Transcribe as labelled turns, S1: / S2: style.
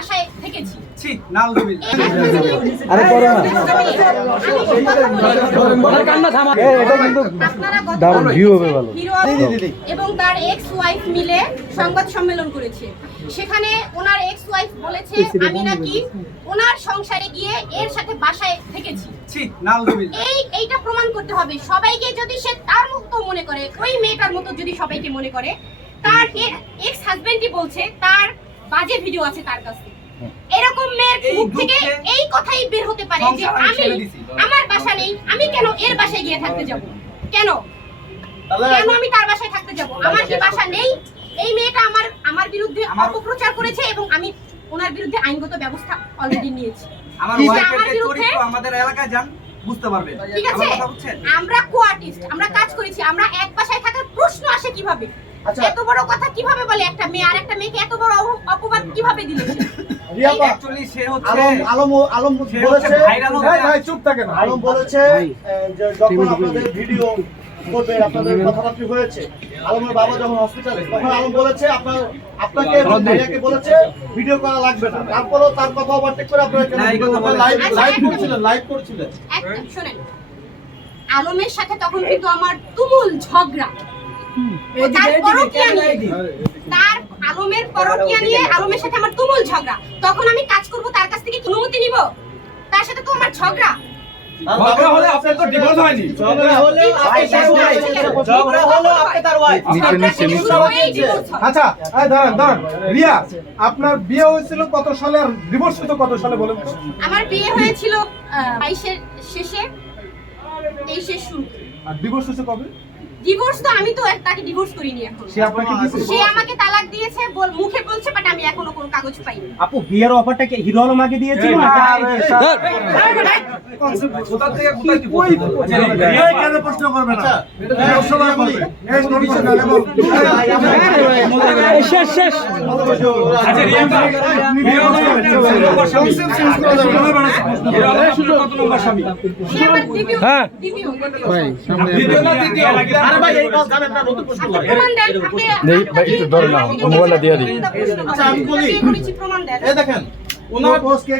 S1: বাসায় থেকেছি। এবং তার এক্স ওয়াইফ মিলে সংবাদ সম্মেলন করেছে। সেখানে ওনার এক্স ওয়াইফ বলেছে আমি নাকি ওনার সংসারে গিয়ে এর সাথে বাসায় থেকেছি। এই এইটা প্রমাণ করতে হবে। সবাইকে যদি সে তার মতো মনে করে ওই মেয়েটার মতো যদি সবাইকে মনে করে তার এক্স হাজবেন্ডই বলছে তার বাজে ভিডিও আছে তার কাছে এরকম মেয়ের মুখ থেকে এই কথাই বের হতে পারে যে
S2: আমি।
S1: আমার বাসা নেই আমি কেন এর বাসায় গিয়ে থাকতে যাব? কেন? কেন আমি তার বাসায় থাকতে যাব? আমার কি বাসা নেই? এই মেয়েটা আমার আমার বিরুদ্ধে অপপ্রচার করেছে এবং আমি ওনার বিরুদ্ধে আইনগত ব্যবস্থা অলরেডি নিয়েছি।
S2: আমার ওয়াইফের
S1: বিরুদ্ধে-
S2: চরিত্র আমাদের এলাকায় যান বুঝতে পারবেন।
S1: ঠিক আছে?
S2: আমার
S1: কো আর্টিস্ট আমরা কাজ করেছি আমরা এক বাসায় থাকার প্রশ্ন আসে কীভাবে?
S3: আচ্ছা।
S1: এত বড় কথা কীভাবে বলে একটা মেয়ে? আর একটা মেয়েকে এত বড় অপ- অপবাদ কীভাবে দিল সে?
S3: রিয়াপা
S2: অ্যাকচুয়ালি সে হচ্ছে
S3: আলম আলম আলম
S2: সে
S3: বলেছে
S2: হচ্ছে ভাইরাল হতে
S3: ভাই, ভাই, চুপ থাকেন আলম বলেছে এ, যে যখন আপনাদের ভিডিও করবে আপনাদের কথাবার্তা হয়েছে আলমের বাবা যখন হসপিটালে তখন আলম বলেছে আপনার আপনাকে ভাইয়াকে বলেছে ভিডিও করা লাগবে না তারপরেও তার কথা ওভারটেক করে আপনারা লাইভ
S1: আচ্ছা,
S3: লাইভ করছিলেন লাইভ করছিলেন
S1: এক- আলমের সাথে তখন কিন্তু আমার তুমুল ঝগড়া ও তার পরকীয়া তার আলমের পরকীয়া নিয়ে আলমের সাথে আমার তুমুল ঝগড়া। তখন আমি কাজ করব তার কাছ থেকে অনুমতি নিব। তার সাথে তো আমার ঝগড়া।
S2: ঝগড়া হলে আপনার তো divorce হয়নি।
S3: ঝগড়া হলে
S1: আপনি তার wife।
S3: ঝগড়া হলো আপনি তার ওয়াইফ
S4: নিচে নিচে নিচে
S1: সবাই divorce।
S5: আচ্ছা এই দাঁড়ান দাঁড়ান। রিয়া আপনার বিয়ে হয়েছিল কত সালে আর ডিভোর্স হতো কত সালে বলেন
S1: আমার বিয়ে হয়েছিল বাইশের শেষে তেইশের শুরু
S5: আর ডিভোর্স হয়েছে কবে?
S1: ডিভোর্স তো আমি তো তাকে ডিভোর্স করিনি এখন
S5: সে দিয়েছে
S1: আমাকে তালাক দিয়েছে বল মুখে বলছে বাট আমি এখনও কোনো কাগজ পাইনি
S6: আপু বিয়ের অফারটা কি হিরো আলম আগে দিয়েছিল না
S2: কোথা থেকে কোথায় দিব?
S5: এই কেন প্রশ্ন করবে না এটা সবসময় বলবে এই প্রফেশনাল এবং
S4: শেষ শেষ
S2: আচ্ছা, নম্বর স্বামী? কত নম্বর স্বামী?
S4: হ্যাঁ। মোবাইলটা দিয়ে দিই।
S3: আচ্ছা, আমি বলি।
S1: বিয়ে করেছি, প্রমাণ দেন।
S3: এই দেখেন
S5: ওনার পোস্ট কে